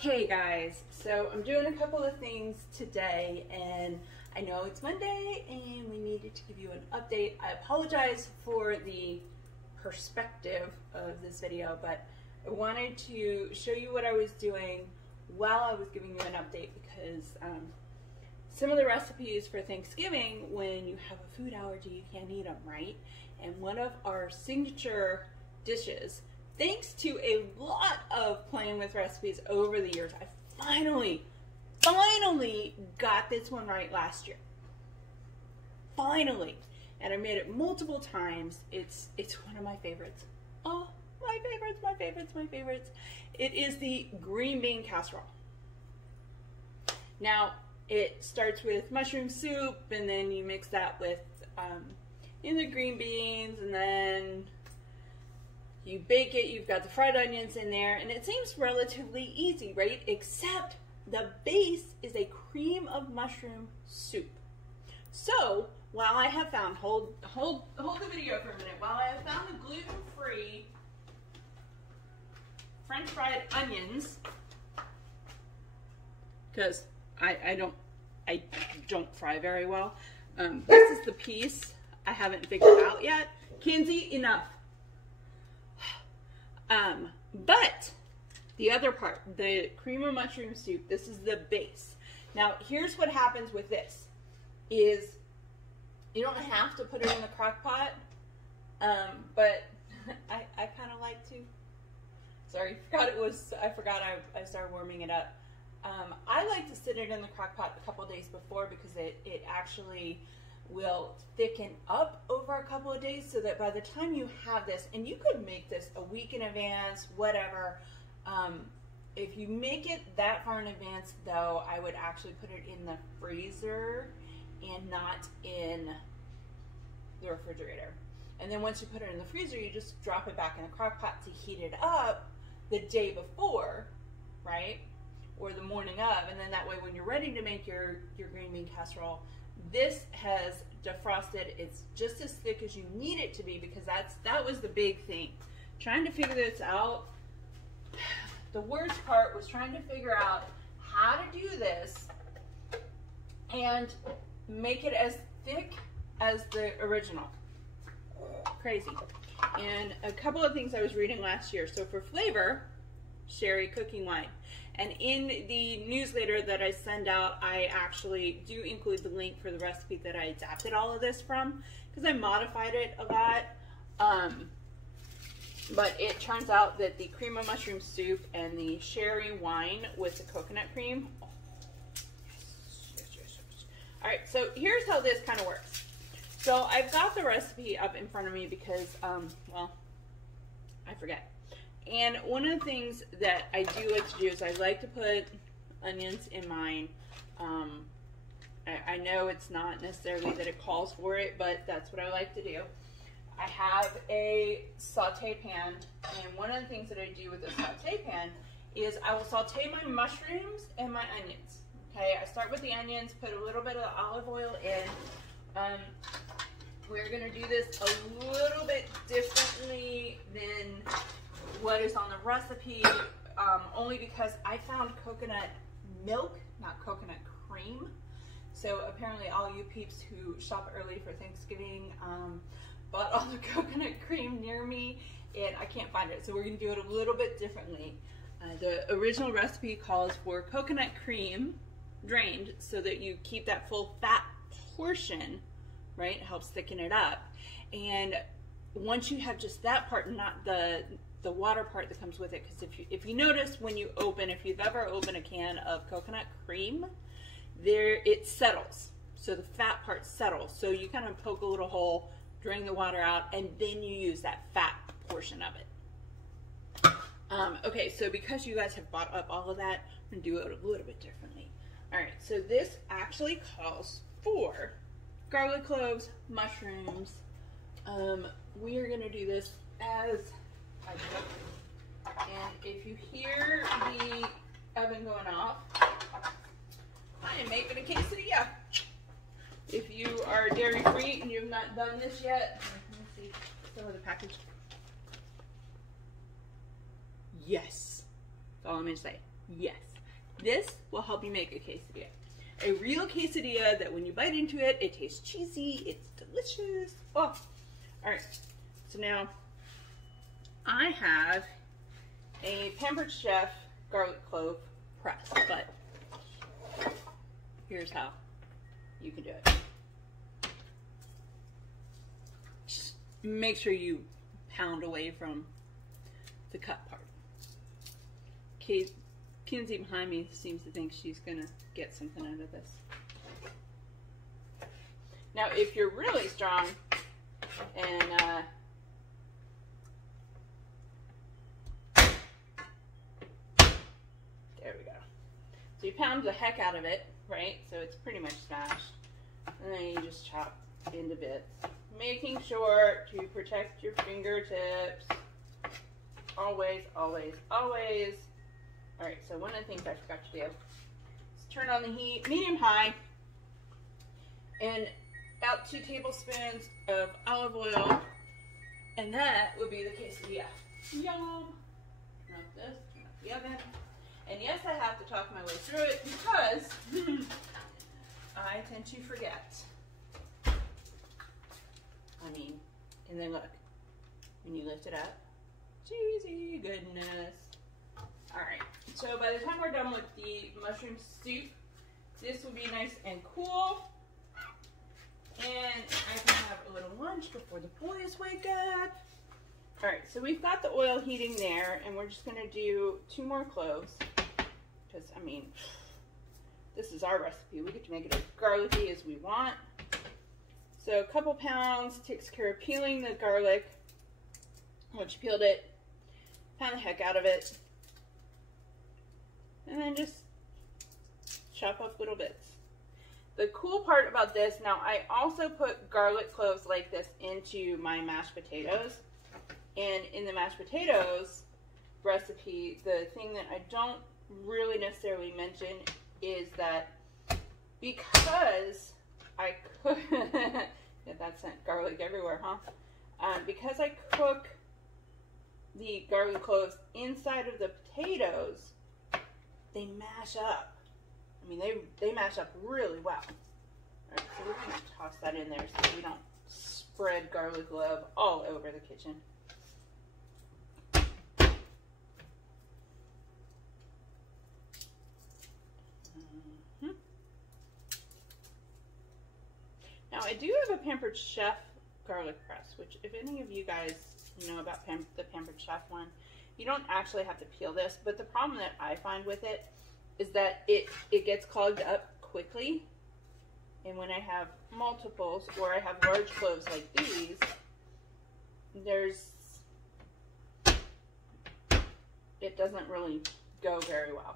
Hey guys, so I'm doing a couple of things today and I know it's Monday and we needed to give you an update. I apologize for the perspective of this video, but I wanted to show you what I was doing while I was giving you an update because some of the recipes for Thanksgiving, when you have a food allergy, you can't eat them, right? And one of our signature dishes, thanks to a lot of playing with recipes over the years, I finally got this one right last year. Finally. And I made it multiple times. It's one of my favorites. Oh, my favorites. It is the green bean casserole. Now, it starts with mushroom soup, and then you mix that with the green beans, and then you bake it. You've got the fried onions in there, and it seems relatively easy, right? Except the base is a cream of mushroom soup. So, while I have found, hold the video for a minute, while I have found the gluten-free French fried onions, because I don't fry very well. This is the piece I haven't figured out yet. Kinsey, enough. But the other part, the cream of mushroom soup, this is the base. Now, here's what happens with this, is you don't have to put it in the crock pot, but I kind of like to. Sorry, I forgot I started warming it up. I like to sit it in the crock pot a couple of days before because it actually will thicken up over a couple of days so that by the time you have this, and you could make this a week in advance, whatever. If you make it that far in advance, though, I would actually put it in the freezer and not in the refrigerator. And then once you put it in the freezer, you just drop it back in the crock pot to heat it up the day before, right? Or the morning of, and then that way when you're ready to make your green bean casserole, this has defrosted. It's just as thick as you need it to be, because that was the big thing. Trying to figure this out. The worst part was trying to figure out how to do this and make it as thick as the original. Crazy. And a couple of things I was reading last year. So for flavor, sherry cooking wine. And in the newsletter that I send out, I actually do include the link for the recipe that I adapted all of this from, because I modified it a lot. But it turns out that the cream of mushroom soup and the sherry wine with the coconut cream. Oh, yes. All right, so here's how this kind of works. So I've got the recipe up in front of me because, well, I forget. And one of the things that I do like to do is I like to put onions in mine. I know it's not necessarily that it calls for it, but that's what I like to do. I have a saute pan, and one of the things that I do with the saute pan is I will saute my mushrooms and my onions. Okay, I start with the onions, put a little bit of olive oil in. We're gonna do this a little bit differently than what is on the recipe, only because I found coconut milk, not coconut cream. So apparently all you peeps who shop early for Thanksgiving bought all the coconut cream near me, and I can't find it. So we're gonna do it a little bit differently. The original recipe calls for coconut cream drained so that you keep that full fat portion, right? It helps thicken it up. And once you have just that part, not the water part that comes with it, because if you notice when you open, if you've ever opened a can of coconut cream, it settles. So the fat part settles. So you kind of poke a little hole, drain the water out, and then you use that fat portion of it. Okay, so because you guys have bought up all of that, I'm gonna do it a little bit differently. All right, so this actually calls for garlic cloves, mushrooms. We are gonna do this as I cook. And if you hear the oven going off, I am making a quesadilla. If you are dairy free and you've not done this yet, let me see some of the package. Yes, that's all I'm gonna say. Yes, this will help you make a quesadilla. A real quesadilla that when you bite into it, it tastes cheesy, it's delicious. Oh, all right. So now I have a Pampered Chef garlic clove press, but here's how you can do it. Just make sure you pound away from the cut part. Kinsey behind me seems to think she's gonna get something out of this. Now, if you're really strong and there we go. So you pound the heck out of it, right? So it's pretty much smashed. And then you just chop into bits. Making sure to protect your fingertips. Always, always, always. All right, so one of the things I forgot to do is turn on the heat, medium-high, and about 2 tablespoons of olive oil, and that would be the quesadilla. Yum! Turn off this, turn off the oven. And yes, I have to talk my way through it because I tend to forget. I mean, and then look, when you lift it up, cheesy goodness. All right, so by the time we're done with the mushroom soup, this will be nice and cool. And I can have a little lunch before the boys wake up. All right, so we've got the oil heating there, and we're just gonna do 2 more cloves. Because, I mean, this is our recipe. We get to make it as garlicky as we want. So a couple pounds takes care of peeling the garlic. Once you peeled it, pound the heck out of it. And then just chop up little bits. The cool part about this, now I also put garlic cloves like this into my mashed potatoes. And in the mashed potatoes recipe, the thing that I don't really necessarily mention is that because I cook, yeah, that sent garlic everywhere, huh? Because I cook the garlic cloves inside of the potatoes, they mash up. I mean, they mash up really well. All right, so we're gonna toss that in there so we don't spread garlic love all over the kitchen. Now, I do have a Pampered Chef garlic press, which if any of you guys know about the Pampered Chef one, you don't actually have to peel this, but the problem that I find with it is that it gets clogged up quickly. And when I have multiples, or I have large cloves like these, it doesn't really go very well.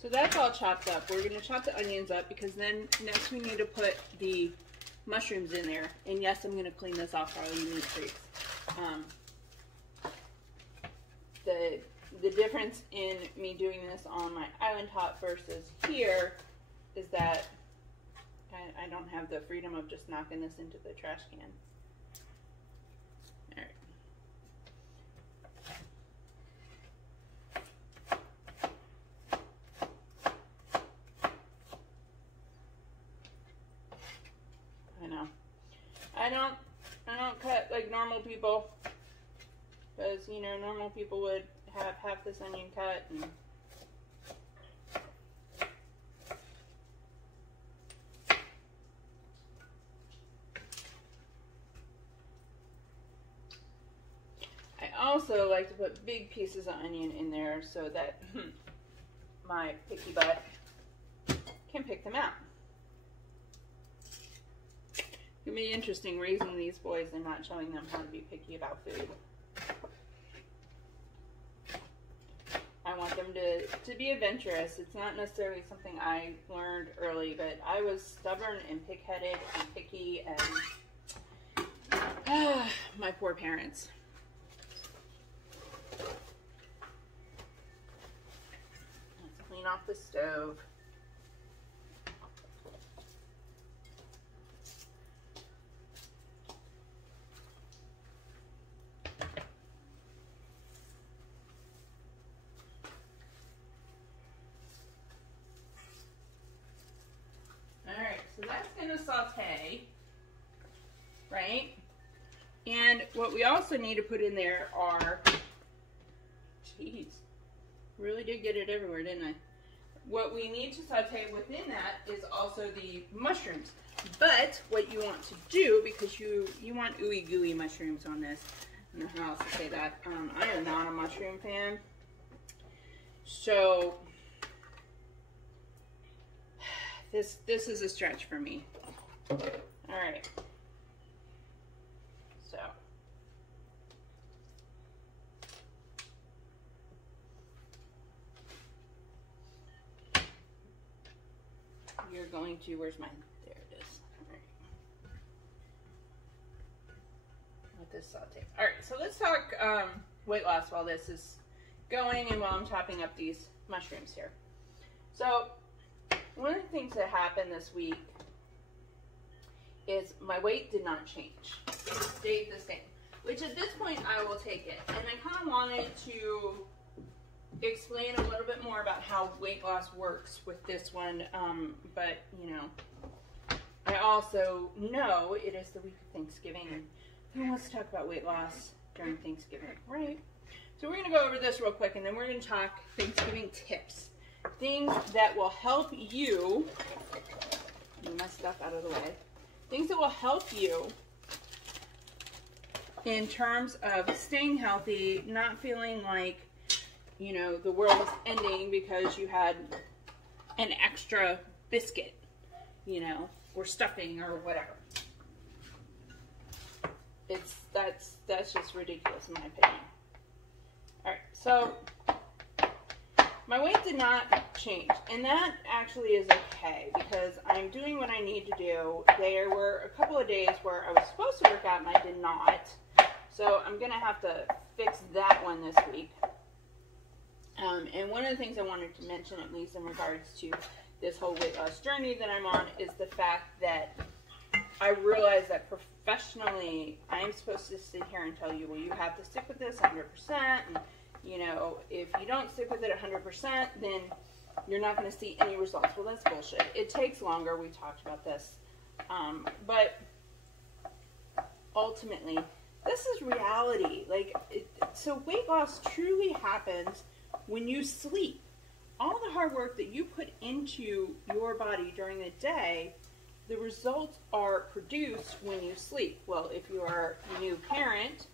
So that's all chopped up. We're going to chop the onions up because then next we need to put the mushrooms in there. And yes, I'm going to clean this off for all you meat freaks. The difference in me doing this on my island top versus here is that I don't have the freedom of just knocking this into the trash can. All right. I don't cut like normal people, because you know normal people would have half this onion cut and I also like to put big pieces of onion in there so that my picky butt can pick them out. It'll be interesting raising these boys and not showing them how to be picky about food. I want them to be adventurous. It's not necessarily something I learned early, but I was stubborn and pig-headed and picky, and my poor parents. Let's clean off the stove. that's going to saute, right? And what we also need to put in there are, geez, really did get it everywhere, didn't I? What we need to saute within that is also the mushrooms. But what you want to do, because you want ooey gooey mushrooms on this, I don't know how else to say that. I am not a mushroom fan. So this is a stretch for me. All right. So you're going to, where's mine? There it is. All right. Let this saute. All right, so let's talk weight loss while this is going and while I'm chopping up these mushrooms here. So one of the things that happened this week is my weight did not change. It stayed the same, which at this point I will take it. And I kind of wanted to explain a little bit more about how weight loss works with this one, but you know, I also know it is the week of Thanksgiving, and who wants to talk about weight loss during Thanksgiving, right? So we're going to go over this real quick, and then we're going to talk Thanksgiving tips, things that will help you, move my stuff out of the way, things that will help you in terms of staying healthy, not feeling like, you know, the world is ending because you had an extra biscuit, you know, or stuffing or whatever. That's just ridiculous in my opinion. All right, so my weight did not change, and that actually is okay because I'm doing what I need to do. There were a couple of days where I was supposed to work out and I did not, so I'm gonna have to fix that one this week. And one of the things I wanted to mention, at least in regards to this whole weight loss journey that I'm on, is the fact that I realize that professionally, I'm supposed to sit here and tell you, well, you have to stick with this 100%, and, you know, if you don't stick with it 100%, then you're not going to see any results. Well, that's bullshit. It takes longer. We talked about this. But ultimately, this is reality. Like, so weight loss truly happens when you sleep. All the hard work that you put into your body during the day, the results are produced when you sleep. Well, if you are a new parent,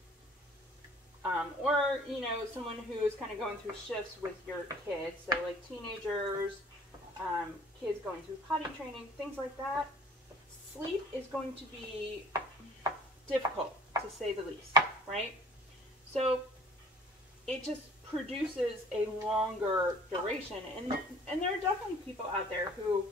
or, you know, someone who is kind of going through shifts with your kids, so like teenagers, kids going through potty training, things like that, sleep is going to be difficult, to say the least, right? So it just produces a longer duration, and there are definitely people out there who,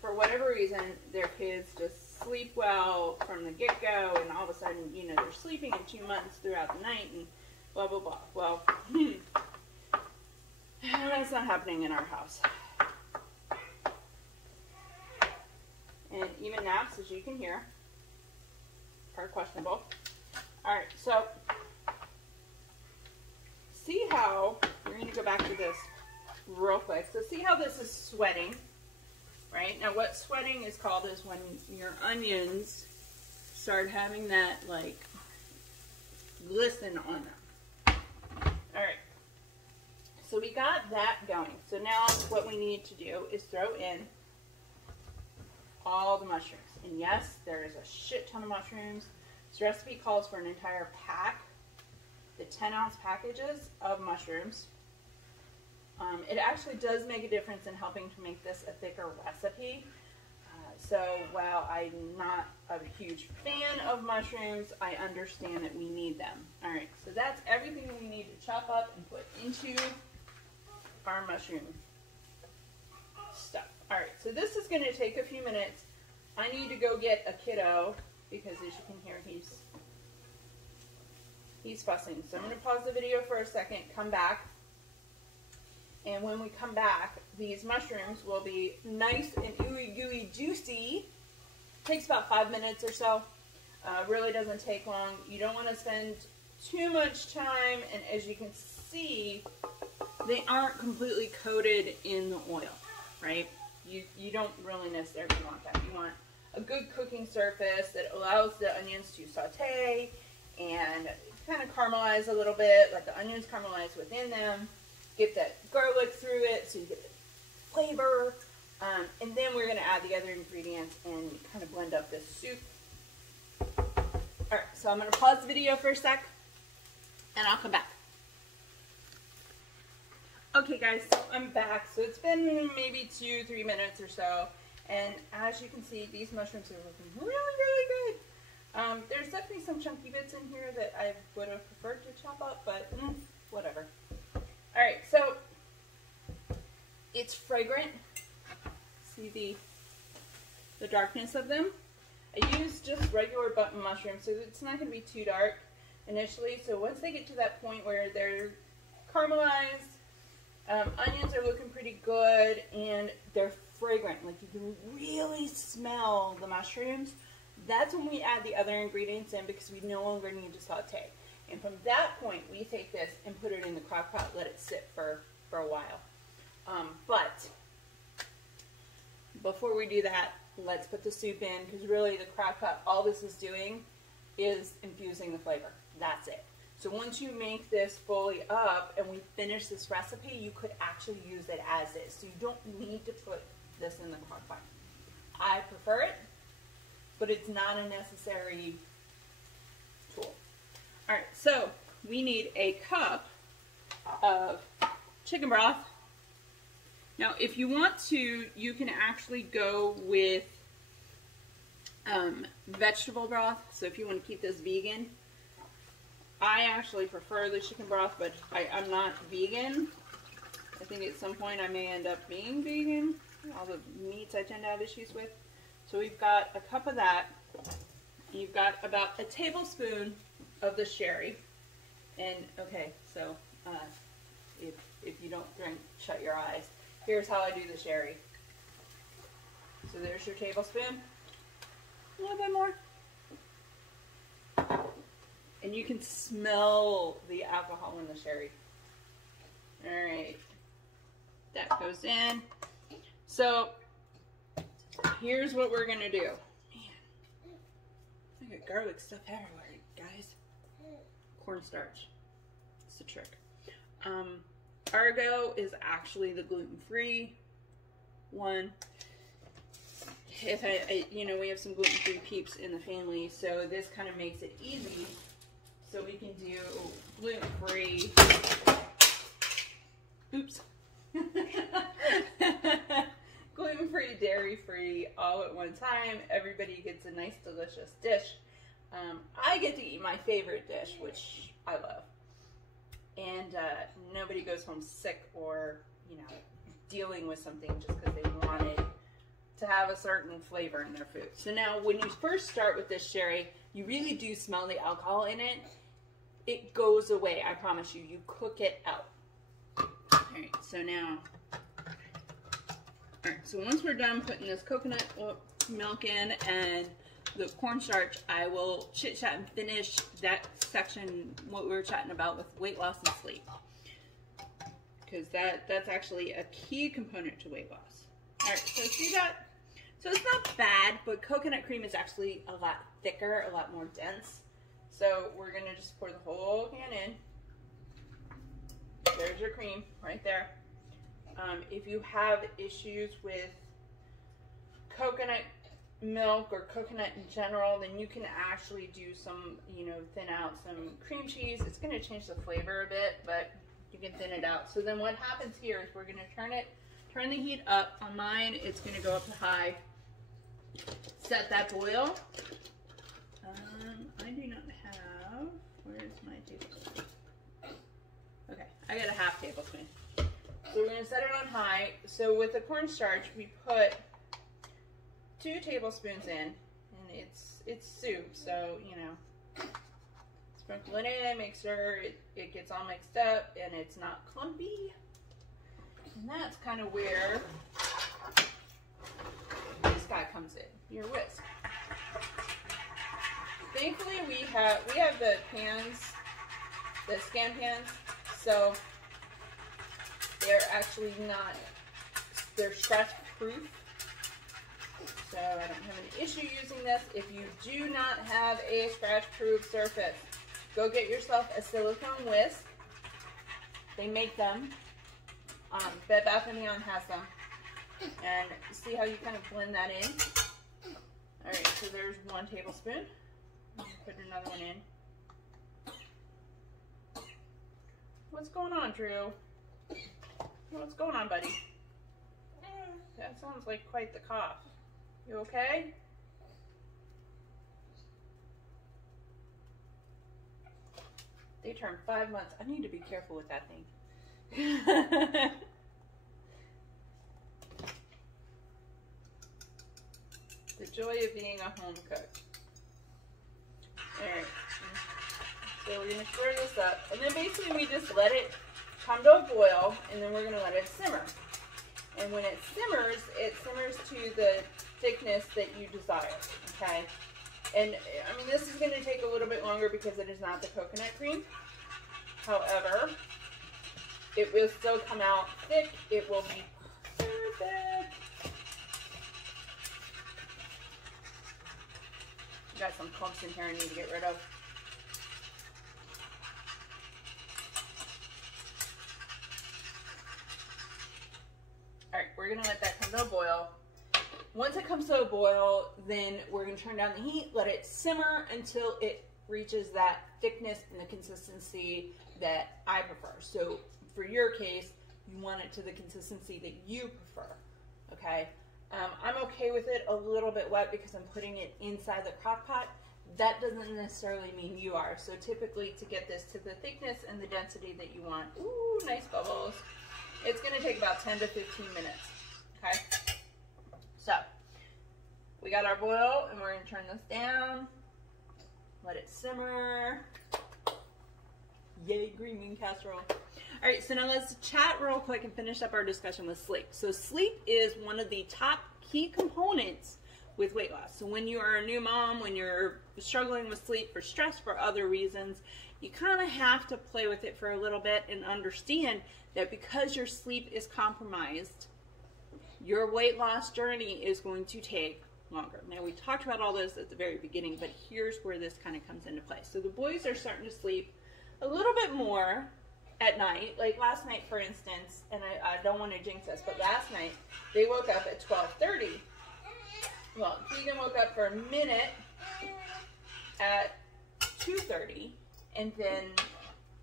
for whatever reason, their kids just sleep well from the get-go, and all of a sudden, you know, they're sleeping in 2 months throughout the night, and blah, blah, blah. Well, that's not happening in our house. And even naps, as you can hear, are questionable. All right, so see how, we're going to go back to this real quick. So see how this is sweating, right? Now what sweating is called is when your onions start having that, like, glisten on them. All right, so we got that going. So now what we need to do is throw in all the mushrooms. And yes, there is a shit ton of mushrooms. This recipe calls for an entire pack, the 10-ounce packages of mushrooms. It actually does make a difference in helping to make this a thicker recipe. So while I'm not a huge fan of mushrooms, I understand that we need them. All right, so that's everything we need to chop up and put into our mushroom stuff. All right, so this is going to take a few minutes. I need to go get a kiddo because, as you can hear, he's fussing. So I'm going to pause the video for a second, come back, and when we come back, these mushrooms will be nice and ooey gooey juicy. Takes about 5 minutes or so. Really doesn't take long. You don't want to spend too much time, and as you can see, they aren't completely coated in the oil, right? You don't really necessarily want that. You want a good cooking surface that allows the onions to saute and kind of caramelize a little bit, let the onions caramelize within them, get that garlic through it so you get the flavor, and then we're going to add the other ingredients and kind of blend up this soup. Alright, so I'm going to pause the video for a sec, and I'll come back. Okay guys, so I'm back. So it's been maybe 2-3 minutes or so, and as you can see, these mushrooms are looking really, really good. There's definitely some chunky bits in here that I would have preferred to chop up, but whatever. Alright, so it's fragrant. See the darkness of them? I use just regular button mushrooms, so it's not going to be too dark initially. So once they get to that point where they're caramelized, onions are looking pretty good, and they're fragrant. Like you can really smell the mushrooms. That's when we add the other ingredients in, because we no longer need to saute. And from that point, we take this and put it in the crock pot, let it sit for a while. But before we do that, let's put the soup in, because really the crock pot, all this is doing is infusing the flavor. That's it. So once you make this fully up and we finish this recipe, you could actually use it as is. So you don't need to put this in the crock pot. I prefer it, but it's not a necessary tool. All right, so we need a cup of chicken broth. Now, if you want to, you can actually go with vegetable broth. So if you want to keep this vegan, I actually prefer the chicken broth, but I'm not vegan. I think at some point I may end up being vegan. All the meats I tend to have issues with. So we've got a cup of that. You've got about a tablespoon of the sherry. And okay, so if you don't drink, shut your eyes. Here's how I do the sherry. So there's your tablespoon. A little bit more. And you can smell the alcohol in the sherry. Alright. That goes in. So, here's what we're going to do. Man, I got garlic stuff everywhere, guys. Corn starch. It's the trick. Argo is actually the gluten-free one. If we have some gluten-free peeps in the family, so this kind of makes it easy. So we can do gluten-free. Oops. Gluten-free, dairy-free, all at one time. Everybody gets a nice, delicious dish. I get to eat my favorite dish, which I love. And nobody goes home sick or, dealing with something just because they wanted to have a certain flavor in their food. So now when you first start with this sherry, you really do smell the alcohol in it. It goes away, I promise you. You cook it out. Alright, so now, so once we're done putting this coconut milk in and the cornstarch, I will chit chat and finish that section, what we were chatting about with weight loss and sleep. Because that's actually a key component to weight loss. Alright, so see that? So it's not bad, but coconut cream is actually a lot thicker, a lot more dense. So we're going to just pour the whole can in. There's your cream right there. If you have issues with coconut milk or coconut in general, then you can actually do some, thin out some cream cheese. It's going to change the flavor a bit, but you can thin it out. So then what happens here is we're going to turn the heat up. On mine, it's going to go up to high. Set that boil. I do not have, where's my tablespoon? Okay, I got a half tablespoon. So we're going to set it on high. So with the cornstarch, we put 2 tablespoons in, and it's soup, so sprinkle it in, make sure it gets all mixed up and it's not clumpy. And that's kind of where this guy comes in, your whisk. Thankfully we have the pans, the scan pans, so they're actually not, they're scratch proof. so I don't have an issue using this. If you do not have a scratch-proof surface, go get yourself a silicone whisk. They make them. Bed Bath & Beyond has them. And see how you kind of blend that in? All right, so there's 1 tablespoon. Put another one in. What's going on, Drew? What's going on, buddy? That sounds like quite the cough. You okay? They turned 5 months. I need to be careful with that thing. The joy of being a home cook. Alright. So we're going to stir this up. And then basically we just let it come to a boil, and then we're going to let it simmer. And when it simmers to the thickness that you desire, okay? And I mean, this is going to take a little bit longer because it is not the coconut cream. However, it will still come out thick. It will be perfect. Got some clumps in here I need to get rid of. All right, we're gonna let that come to a boil. Once it comes to a boil, then we're gonna turn down the heat, let it simmer until it reaches that thickness and the consistency that I prefer. So for your case, you want it to the consistency that you prefer, okay? I'm okay with it a little bit wet because I'm putting it inside the crock pot. That doesn't necessarily mean you are. So typically to get this to the thickness and the density that you want, ooh, nice bubbles, it's gonna take about 10 to 15 minutes, okay? So we got our boil and we're gonna turn this down, let it simmer. Yay, green bean casserole. All right, so now let's chat real quick and finish up our discussion with sleep. So sleep is one of the top key components with weight loss. So when you are a new mom, when you're struggling with sleep for stress, for other reasons, you kind of have to play with it for a little bit and understand that because your sleep is compromised, your weight loss journey is going to take longer. Now, we talked about all this at the very beginning, but here's where this kind of comes into play. So the boys are starting to sleep a little bit more at night. Like last night, for instance, and I don't want to jinx us, but last night they woke up at 12:30. Well, Keegan woke up for a minute at 2:30, and then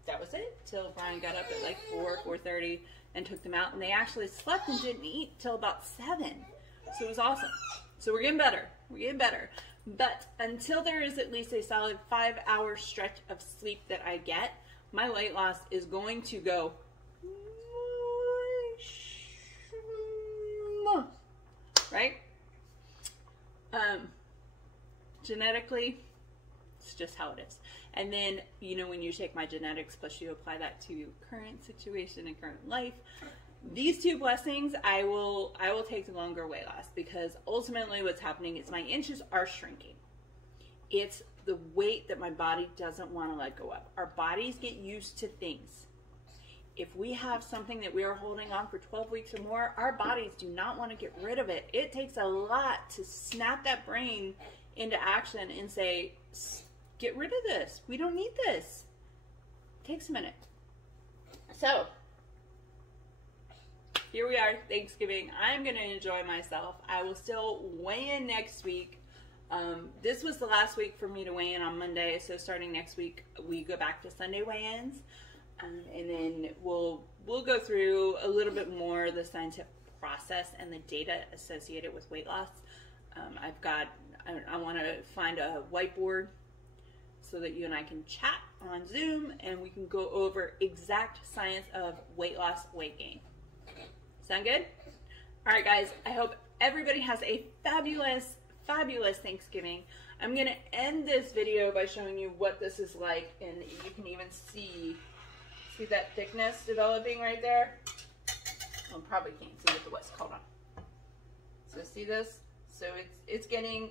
that was it till Brian got up at like 4:30 and took them out, and they actually slept and didn't eat till about 7. So it was awesome. So we're getting better. We're getting better. But until there is at least a solid 5-hour stretch of sleep that I get, my weight loss is going to go right? Genetically, it's just how it is. And then, you know, when you take my genetics plus you apply that to current situation and current life, these two blessings, I will take the longer weight loss, because ultimately what's happening is my inches are shrinking. It's the weight that my body doesn't want to let go of. Our bodies get used to things. If we have something that we are holding on for 12 weeks or more, our bodies do not want to get rid of it. It takes a lot to snap that brain into action and say, get rid of this. We don't need this. It takes a minute. So, here we are, Thanksgiving. I'm going to enjoy myself. I will still weigh in next week. This was the last week for me to weigh in on Monday, so starting next week, we go back to Sunday weigh-ins. And then we'll go through a little bit more the scientific process and the data associated with weight loss. I want to find a whiteboard so that you and I can chat on Zoom and we can go over exact science of weight loss, weight gain. Sound good? All right, guys, I hope everybody has a fabulous, fabulous Thanksgiving. I'm going to end this video by showing you what this is like, and you can even see that thickness developing right there? Well, probably can't see with the whisk. Hold on. So see this? So it's getting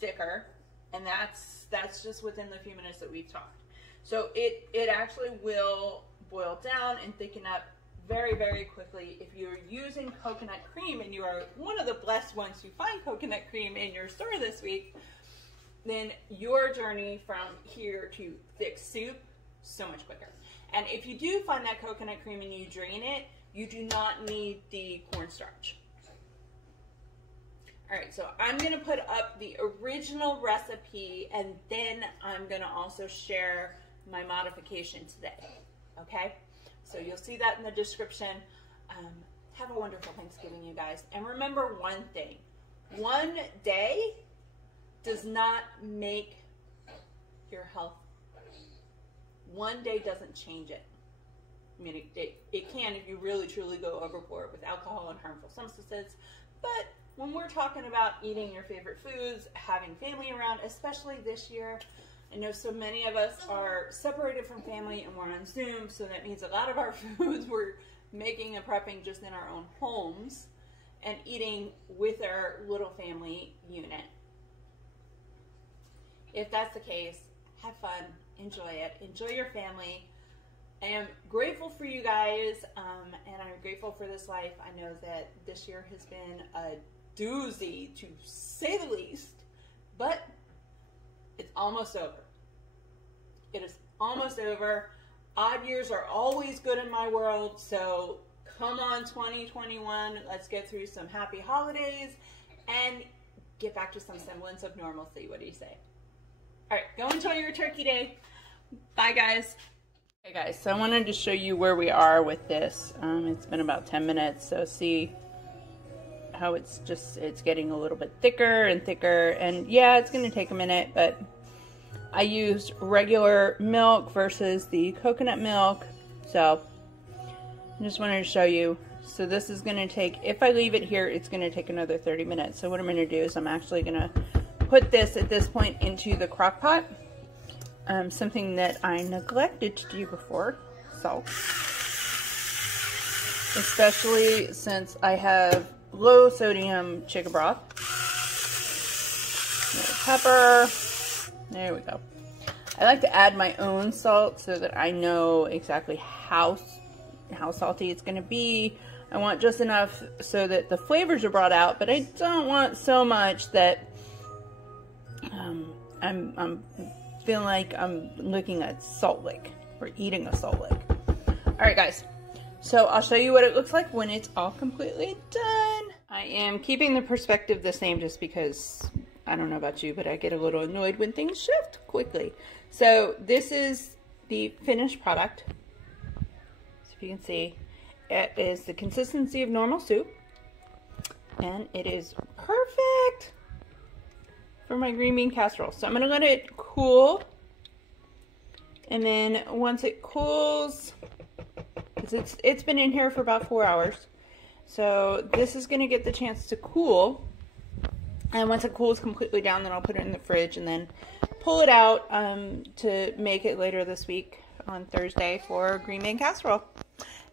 thicker, and that's just within the few minutes that we've talked. So it actually will boil down and thicken up very, very quickly, if you're using coconut cream and you are one of the blessed ones who find coconut cream in your store this week, then your journey from here to thick soup, so much quicker. And if you do find that coconut cream and you drain it, you do not need the cornstarch. All right, so I'm gonna put up the original recipe and then I'm gonna also share my modification today, okay? So you'll see that in the description. Have a wonderful Thanksgiving, you guys. And remember one thing, one day does not make your health. One day doesn't change it. I mean, it can if you really truly go overboard with alcohol and harmful substances, but when we're talking about eating your favorite foods, having family around, especially this year, I know so many of us are separated from family and we're on Zoom, so that means a lot of our foods we're making and prepping just in our own homes and eating with our little family unit. If that's the case, have fun, enjoy it, enjoy your family. I am grateful for you guys, and I'm grateful for this life. I know that this year has been a doozy, to say the least, but it's almost over. It is almost over. Odd years are always good in my world, so come on 2021, let's get through some happy holidays and get back to some semblance of normalcy. What do you say? All right, go enjoy your turkey day. Bye, guys. Hey, guys, so I wanted to show you where we are with this. It's been about 10 minutes, so see how it's getting a little bit thicker and thicker. And yeah, it's going to take a minute, but I used regular milk versus the coconut milk. So I just wanted to show you. So this is going to take, if I leave it here, it's going to take another 30 minutes. So what I'm going to do is I'm actually going to put this at this point into the crock pot. Something that I neglected to do before, salt. Especially since I have low sodium chicken broth. Pepper. There we go. I like to add my own salt so that I know exactly how salty it's going to be. I want just enough so that the flavors are brought out, but I don't want so much that I'm feeling like I'm looking at salt lick or eating a salt lick. All right, guys. So I'll show you what it looks like when it's all completely done. I am keeping the perspective the same just because I don't know about you, but I get a little annoyed when things shift quickly. So this is the finished product. So if you can see, it is the consistency of normal soup. And it is perfect for my green bean casserole. So I'm going to let it cool. And then once it cools, because it's been in here for about 4 hours. So this is going to get the chance to cool. And once it cools completely down, then I'll put it in the fridge and then pull it out to make it later this week on Thursday for green bean casserole.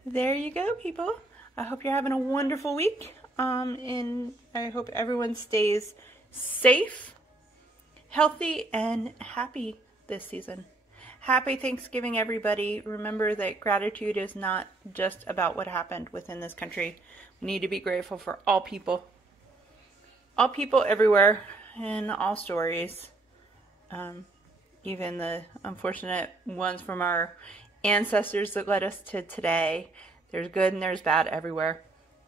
There you go, people. I hope you're having a wonderful week. And I hope everyone stays safe, healthy, and happy this season. Happy Thanksgiving, everybody. Remember that gratitude is not just about what happened within this country. We need to be grateful for all people everywhere, and all stories. Even the unfortunate ones from our ancestors that led us to today. There's good and there's bad everywhere.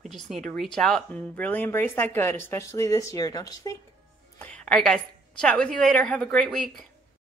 We just need to reach out and really embrace that good, especially this year, don't you think? All right, guys. Chat with you later. Have a great week.